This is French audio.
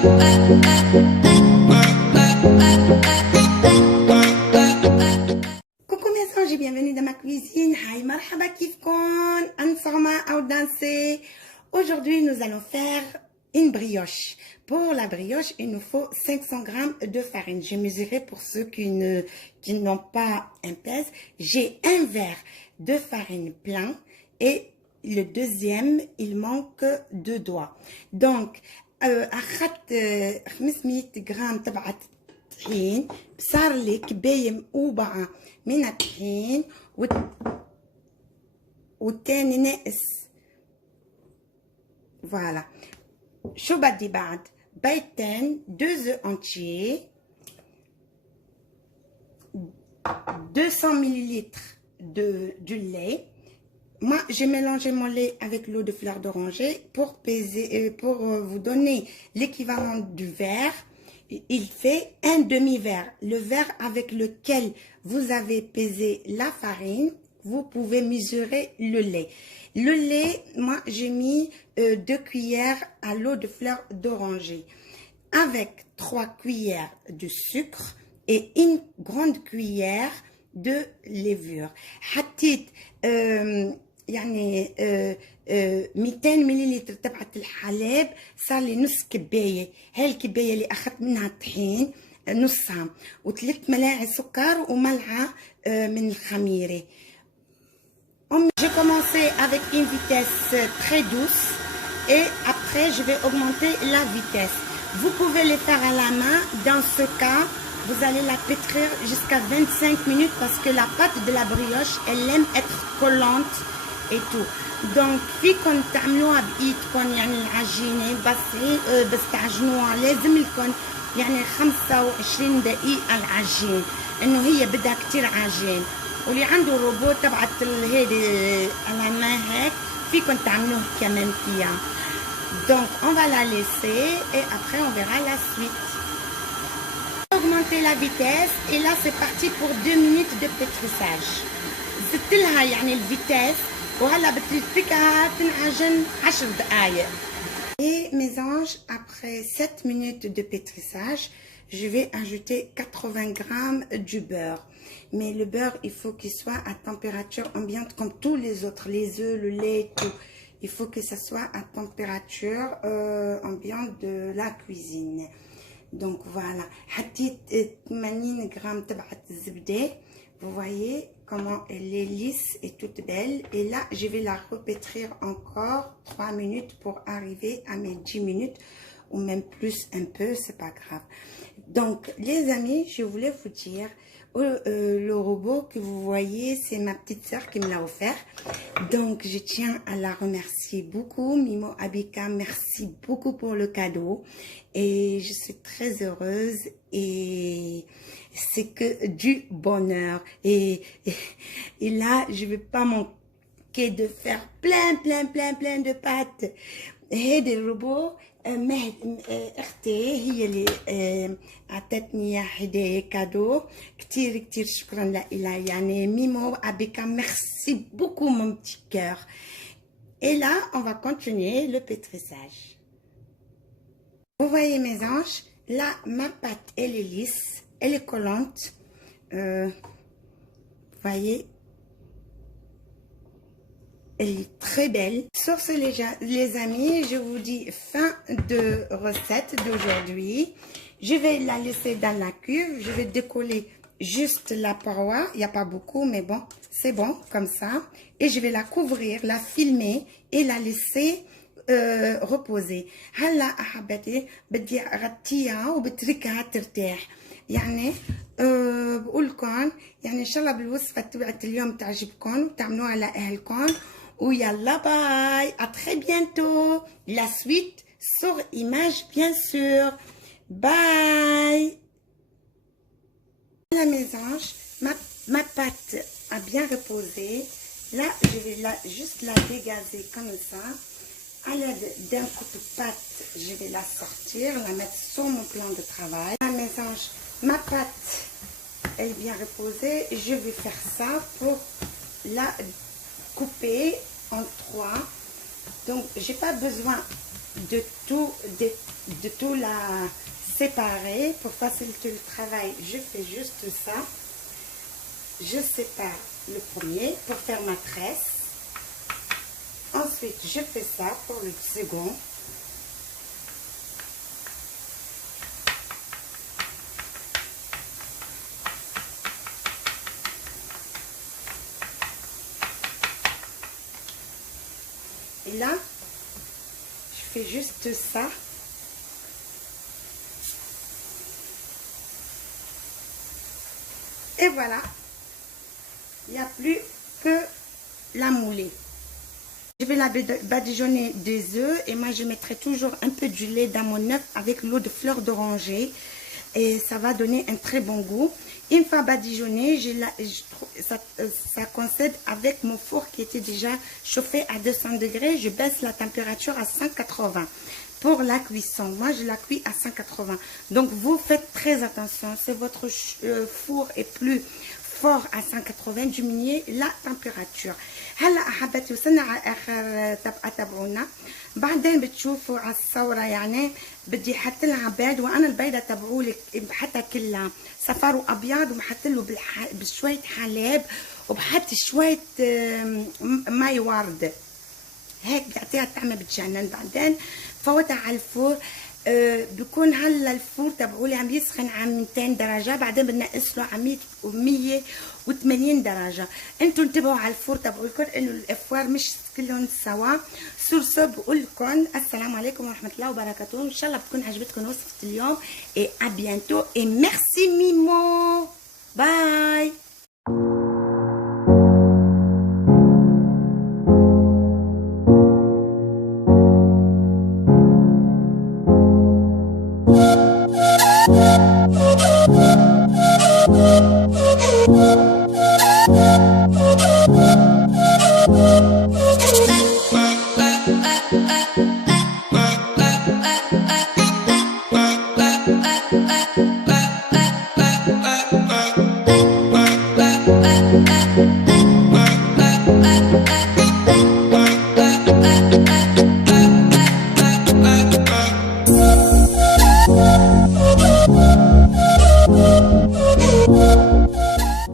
Coucou mes anges et bienvenue dans ma cuisine. Hi marhaba kifkon, ansama ou danser. Aujourd'hui nous allons faire une brioche. Pour la brioche, il nous faut 500 g de farine. J'ai mesuré pour ceux qui n'ont pas un pèse. J'ai un verre de farine plein et le deuxième, il manque 2 doigts. Donc, أخذت 500 غرام تبع الطحين، صار لي كباية مقوبعة من الطحين والتاني ناقص. فوالا. شو بدي بعد؟ بيضتين، 2 œufs entiers, 200 ml du lait. Moi, j'ai mélangé mon lait avec l'eau de fleur d'oranger pour peser, pour vous donner l'équivalent du verre. Il fait un demi-verre. Le verre avec lequel vous avez pesé la farine, vous pouvez mesurer le lait. Le lait, moi, j'ai mis 2 cuillères à l'eau de fleur d'oranger avec 3 cuillères de sucre et une grande cuillère de levure. حطيت يعني 200 مليلتر تبعت الحليب، صار لي نص كبايه. هاي الكبايه اللي اخذت منها الطحين نصها، و3 ملاعق سكر وملعقه من الخميره. J'ai commencé avec une vitesse très douce et après je vais augmenter la vitesse. Vous pouvez les faire à la main. Dans ce cas, vous allez la pétrir jusqu'à 25 minutes parce que la pâte de la brioche, elle aime être collante et tout. Donc فيكن تعملوها بايدكم، يعني العجينه بس تعجنوها لازم لكم يعني 25 دقيقه العجين، انه هي بدها كتير عجين. واللي عنده روبوت تبعت هيدي على ما هيك فيكن تعملوه كمان فيها. Donc on va la laisser et après on verra la suite. Augmenter la vitesse et là c'est parti pour 2 minutes de pétrissage. زدت لها يعني الفيتاس وهلا بتركها تنعجن 10 دقائق. Et mes anges, après 7 minutes de pétrissage, je vais ajouter 80 g du beurre. Mais le beurre, il faut qu'il soit à température ambiante comme tous les autres, les œufs, le lait, tout. Il faut que ça soit à température ambiante de la cuisine. Donc voilà. حطيت 80 g تبعت الزبدة. Vous voyez comment elle est lisse et toute belle. Et là, je vais la repétrir encore 3 minutes pour arriver à mes 10 minutes ou même plus un peu, c'est pas grave. Donc, les amis, je voulais vous dire, le robot que vous voyez, c'est ma petite sœur qui me l'a offert. Donc, je tiens à la remercier beaucoup. Mimo Abika, merci beaucoup pour le cadeau. Et je suis très heureuse et c'est que du bonheur. Et là, je ne vais pas manquer de faire plein de pâtes. Et des robots. اختي هي اللي اعطتني هدايا كادو. كتير شكرا لها. يعني ميمو ابيكا merci beaucoup mon petit cœur. Et là on va continuer le pétrissage. Vous voyez mes anges, là ma pâte elle est lisse, elle est collante. Vous voyez, elle est très belle. Sur ce les amis, je vous dis fin de recette d'aujourd'hui. Je vais la laisser dans la cuve. Je vais décoller juste la paroi. Il n'y a pas beaucoup, mais bon, c'est bon comme ça. Et je vais la couvrir, la filmer et la laisser reposer. هلا أحبتي بدي أغطيها وبتركها ترتاح. يعني بقول لكم يعني إن شاء الله بالوصفة تبعت اليوم تعجبكم وتعملوها لأهلكم. Ou yalla bye, à très bientôt. La suite sur image bien sûr. Bye. Voilà mes anges, ma pâte a bien reposé. Là, je vais juste la dégazer comme ça. À l'aide d'un couteau de pâte, je vais la sortir, la mettre sur mon plan de travail. Voilà mes anges, ma pâte est bien reposée. Je vais faire ça pour la couper en 3. Donc j'ai pas besoin de tout de tout la séparer. Pour faciliter le travail, je fais juste ça. Je sépare le premier pour faire ma tresse. Ensuite, je fais ça pour le second. Et là, je fais juste ça. Et voilà. Il n'y a plus que la moulée. Je vais la badigeonner des œufs et moi je mettrai toujours un peu du lait dans mon œuf avec l'eau de fleur d'oranger et ça va donner un très bon goût. Une fois badigeonné, ça coïncide avec mon four qui était déjà chauffé à 200 degrés. Je baisse la température à 180 pour la cuisson. Moi je la cuis à 180. Donc vous faites très attention. Si votre four est plus fort à 180 diminuer la température. هلا احبتي وصلنا على اخر طبقه تبعونا. بعدين بتشوفوا على الصوره يعني بدي احط لها بيض وانا البيضه تبعولي بحطها كلها صفار وابيض وبحط له بشويه حليب وبحط شويه مي ورد هيك بيعطيها طعمه بتجنن. بعدين فوتها على الفور. بكون هلا الفور تبعولي عم يسخن على 200 درجه. بعدين بنقص له على 180 درجه. انتم انتبهوا على الفور تبعولكم انه الافوار مش كلهم سوا. سور سو بقول لكم السلام عليكم ورحمه الله وبركاته. ان شاء الله بتكون عجبتكم وصفه اليوم. اي ا بيانتو اي ميرسي ميمو. باي.